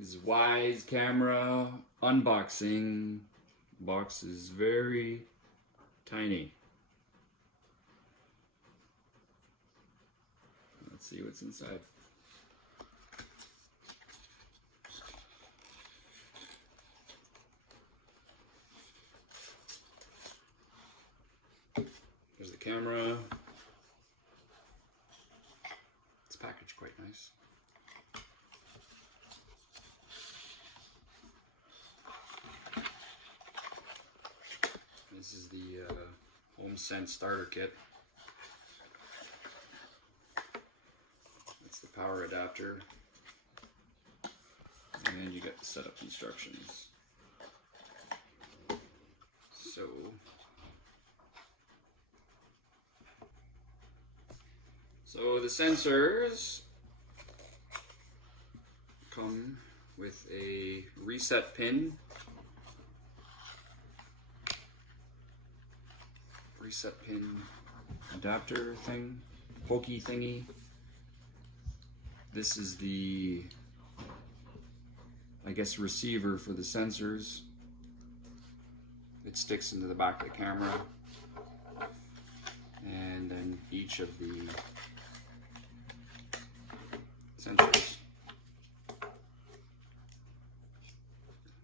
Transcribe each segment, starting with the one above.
This is Wyze camera unboxing. Box is very tiny. Let's see what's inside. There's the camera. It's packaged quite nice. This is the HomeSense starter kit. That's the power adapter. And you get the setup instructions. So the sensors come with a reset pin, adapter thing, pokey thingy. This is the, I guess, receiver for the sensors. It sticks into the back of the camera, and then each of the sensors.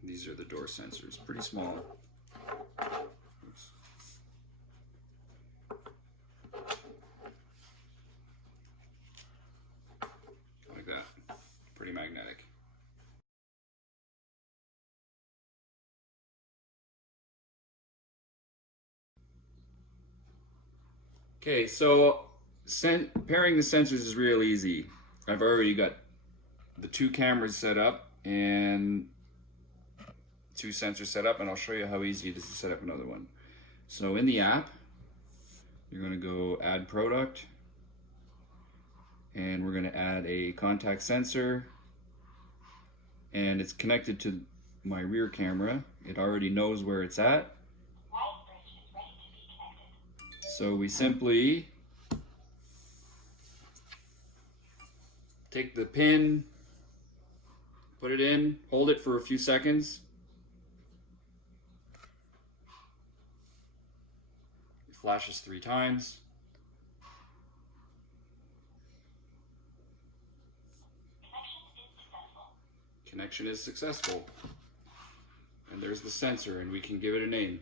These are the door sensors, pretty small. Oops. Like that, pretty magnetic. Okay, so pairing the sensors is real easy. I've already got the two cameras set up and two sensors set up, and I'll show you how easy it is to set up another one. So in the app, you're going to go add product, and we're going to add a contact sensor, and it's connected to my rear camera. It already knows where it's at. So we simply take the pin, put it in, hold it for a few seconds. It flashes 3 times. Connection is successful. And there's the sensor, and we can give it a name.